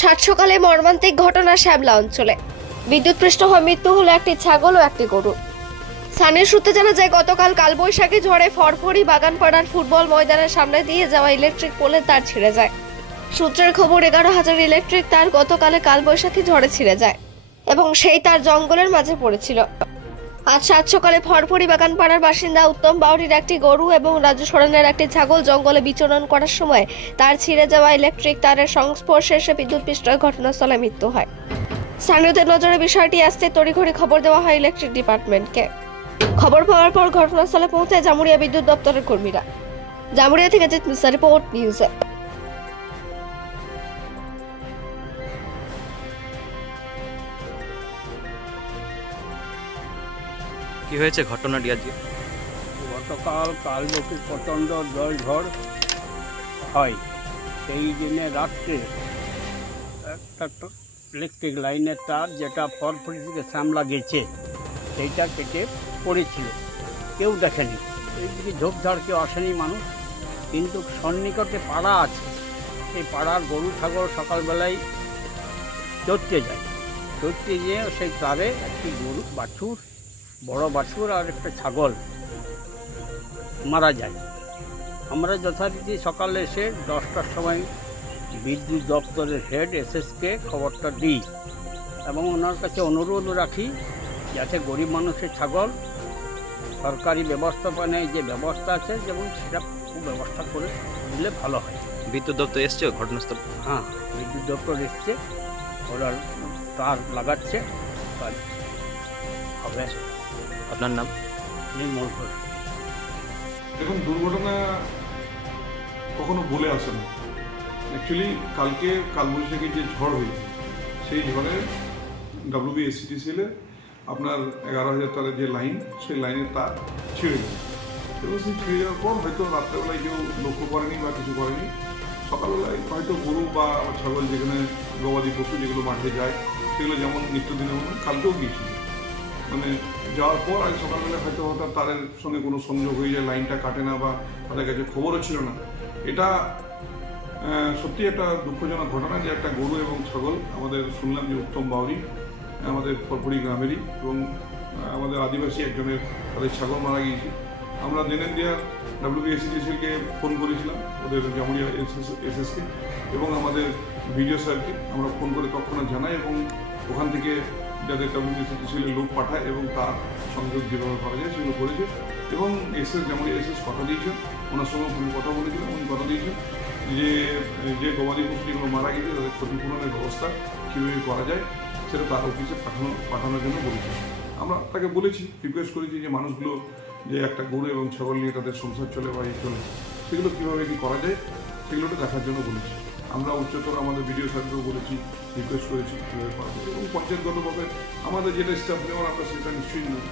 সাত সকালে মর্মান্তিক ঘটনা শ্যামলা অঞ্চলে বিদ্যুৎপৃষ্ট হয়ে মৃত্যু হলো একটি ছাগল ও একটি গরু। স্থানীয় সূত্রে জানা যায়, গতকাল কালবৈশাখী ঝড়ে ফরফরি বাগানপাড়ার ফুটবল ময়দানের সামনে দিয়ে যাওয়া ইলেকট্রিক পোলের তার ছিঁড়ে যায়। সূত্রের খবর, 11,000 ইলেকট্রিক তার গতকালে কালবৈশাখী ঝড়ে ছিঁড়ে যায় এবং সেই তার জঙ্গলের মাঝে পড়েছিল। আজ সাত সকালে ফরফরি বাগানপাড়ার বাসিন্দা উত্তম বাউরির একটি গরু এবং রাজু সোরেনের একটি ছাগল জঙ্গলে বিচরণ করার সময় তার ছিঁড়ে যাওয়া ইলেকট্রিক তারের সংস্পর্শে এসে বিদ্যুৎপৃষ্ট ঘটনাস্থলে মৃত্যু হয়। স্থানীয়দের নজরে বিষয়টি আসতে তড়িঘড়ি খবর দেওয়া হয় ইলেকট্রিক ডিপার্টমেন্টকে। খবর পাওয়ার পর ঘটনাস্থলে পৌঁছায় জামুরিয়া বিদ্যুৎ দপ্তরের কর্মীরা। জামুরিয়া থেকে জিৎ মিশ্রের রিপোর্ট, নিউজ। কি হয়েছে ঘটনাটি আজকে? গতকাল কালবৈশাখী প্রচণ্ড ঝড় হয়, সেই দিনে রাত্রে একটা ইলেকট্রিক লাইনের তার, যেটা ফরফরি থেকে শ্যামলা গেছে, সেইটা কেটে পড়েছিল। কেউ দেখেনি, এইদিকে ঝোপঝাড় কেউ আসেনি মানুষ, কিন্তু সন্নিকটে পাড়া আছে, সেই পাড়ার গরু ছাগল সকালবেলায় চড়তে যায়। চড়তে গিয়ে সেই তারে একটি গরু বাছুর, বড় বাছুর আর একটা ছাগল মারা যায়। আমরা যথারীতি সকালে এসে 10টার সময় বিদ্যুৎ দপ্তরের হেড এসএসকে খবরটা দিই এবং ওনার কাছে অনুরোধ রাখি যাতে গরিব মানুষের ছাগল সরকারি ব্যবস্থাপনায় যে ব্যবস্থা আছে, যেমন সেটা ব্যবস্থা করে দিলে ভালো হয়। বিদ্যুৎ দপ্তর এসছে ঘটনাস্থল? হ্যাঁ, বিদ্যুৎ দপ্তর এসছে, ওরা তার লাগাচ্ছে, হবে। আপনার নাম? নির্মল ঘোষ। দেখুন, দুর্ঘটনা কখনো বলে আসে না। অ্যাকচুয়ালি কালকে কালবৈশাখী যে ঝড় হয়েছে, সেই ঝড়ে WBSCTCL আপনার 11,000 তারের যে লাইন, সেই লাইনের তার ছিঁড়ে গেছে এবং সেই ছিঁড়ে যাওয়ার পর হয়তো রাত্রেবেলায় কেউ লক্ষ্য করেনি বা কিছু করেনি। সকালবেলায় হয়তো গরু বা ছাগল, যেখানে গবাদি পশু যেগুলো মাঠে যায়, সেগুলো যেমন নিত্যদিনের মতন কালকেও গিয়েছিল, মানে যাওয়ার পর আজ সকালবেলা হয়তো হঠাৎ তারের সঙ্গে কোনো সংযোগ হয়ে যায়, লাইনটা কাটে না বা তাদের কাছে খবরও ছিল না। এটা সত্যি একটা দুঃখজনক ঘটনা যে একটা গরু এবং ছাগল, আমাদের শুনলাম যে উত্তম বাউরি আমাদের ফরফরি গ্রামেরই, এবং আমাদের আদিবাসী একজনের তাদের ছাগল মারা গিয়েছে। আমরা দেনেন্দিয়া WBSCTCLকে ফোন করেছিলাম, ওদের জামুরিয়া এসএসকে এবং আমাদের ভিডিও স্যারকে আমরা ফোন করে তৎক্ষণাৎ জানাই এবং ওখান থেকে যাদের WBSCTCL লোক পাঠায় এবং তার সংযোগ যেভাবে করা যায় সেগুলো করেছে। এবং জামুরিয়া এসএস কথা দিয়েছেন, ওনার সঙ্গে ফোনে কথা বলেছিলাম, উনি কথা দিয়েছেন যে গবাদি পশু যেগুলো মারা গেছে তাদের ক্ষতিপূরণের ব্যবস্থা কীভাবে করা যায় সেটা তার অফিসে পাঠানোর জন্য বলেছি। আমরা তাকে বলেছি, রিকোয়েস্ট করেছি যে মানুষগুলো যে একটা গরু এবং ছাগল নিয়ে তাদের সংসার চলে বা এই চলে, সেগুলো কীভাবে কী করা যায় সেগুলোটা দেখার জন্য বলেছি। আমরা উচ্চতর আমাদের ভিডিও স্যারকেও বলেছি, রিকোয়েস্ট করেছি কীভাবে করা যায়, এবং পঞ্চায়েতগতভাবে আমাদের যেটা স্টাফ নেওয়ার আমরা সেটা নিশ্চয়ই নেব।